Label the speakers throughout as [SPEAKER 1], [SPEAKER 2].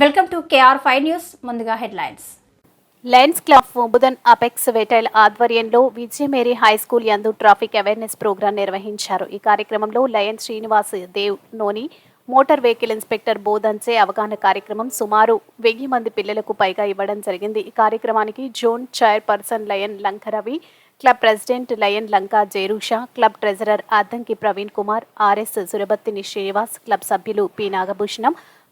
[SPEAKER 1] Welcome to KR five news ముందుగా headlines.
[SPEAKER 2] Lions club Bodhan apex వెటైల్ ఆధ్వర్యంలో Vijayamary high school యందు traffic awareness programme నిర్వహించారు. ఈ కార్యక్రమంలో లయన్ శ్రీనివాస్ దేవ్ నోని మోటార్ వెహికల్ ఇన్స్పెక్టర్ బోధన్సే అవగాహన కార్యక్రమం సుమారు వెయ్యి మంది పిల్లలకు పైగా ఇవ్వడం జరిగింది. ఈ కార్యక్రమానికి zone chairperson Lion Lankaravi club president Lion Lanka Jerusha club treasurer Addanki Praveen Kumar RS Surabattini Srinivas club సభ్యులు పి నాగభూషణం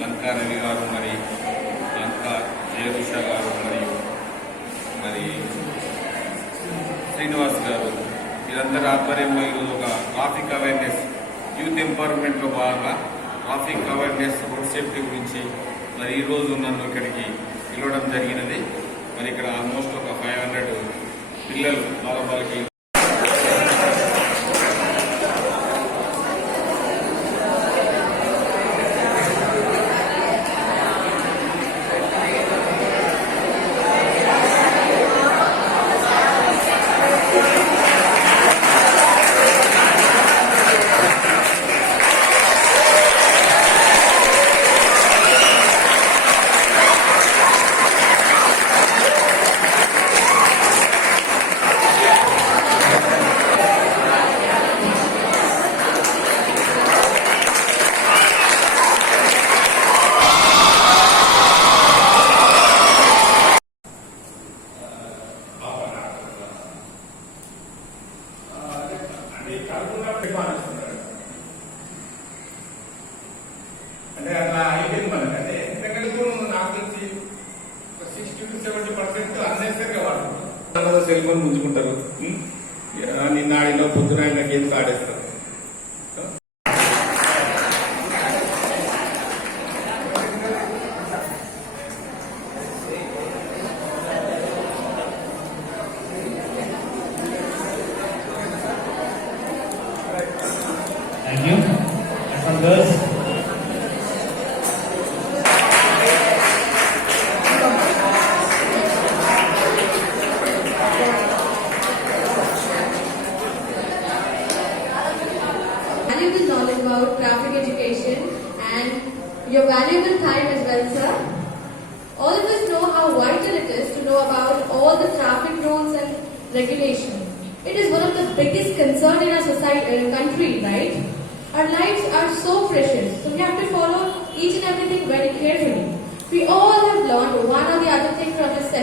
[SPEAKER 3] లంకా రవి గారు మరి లంకా జయరుష గారు మరియు మరి శ్రీనివాస్ గారు. వీరందరి ఆధ్వర్యంలో ఈరోజు ఒక ట్రాఫిక్ అవేర్నెస్ యూత్ ఎంపవర్మెంట్లో భాగంగా ట్రాఫిక్ అవేర్నెస్ రోడ్ సేఫ్టీ గురించి మరి ఈరోజు నన్ను ఇక్కడికి పిలవడం జరిగినది. మరి ఇక్కడ ఆల్మోస్ట్ ఒక ఫైవ్ హండ్రెడ్ పిల్లలు బాలబాలకి
[SPEAKER 4] అంటే అట్లా అయిపోయింది మనకి. అంటే ఎందుకంటే ఇప్పుడు నాకు తెలిసి సిక్స్టీ టు సెవెంటీ పర్సెంట్ అన్నెసరిగా వాడుకుంటారు. సెల్ ఫోన్ ముంచుకుంటారు. నిన్న ఆడిలో పొద్దున ఆయన గేమ్స్ ఆడేస్తారు
[SPEAKER 5] thank you. And from girls,
[SPEAKER 6] valuable knowledge about traffic education and your valuable time as well, sir. All of us know how vital it is to know about all the traffic rules and regulations. It is one of the biggest concern in our society, uh, country, right? Our lives are so precious, so we have to follow each and everything very carefully. We all have learned one or the other thing from this session.